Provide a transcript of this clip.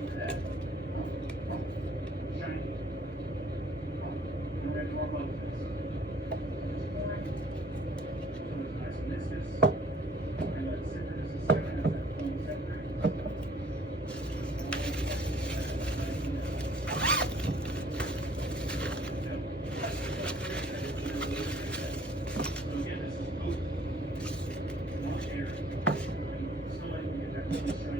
over that. Shiny. And red more above this. So it's nice and this is. And let it sit for just a second as that foam separates. So again, this is both wash air. Still able to get that really shiny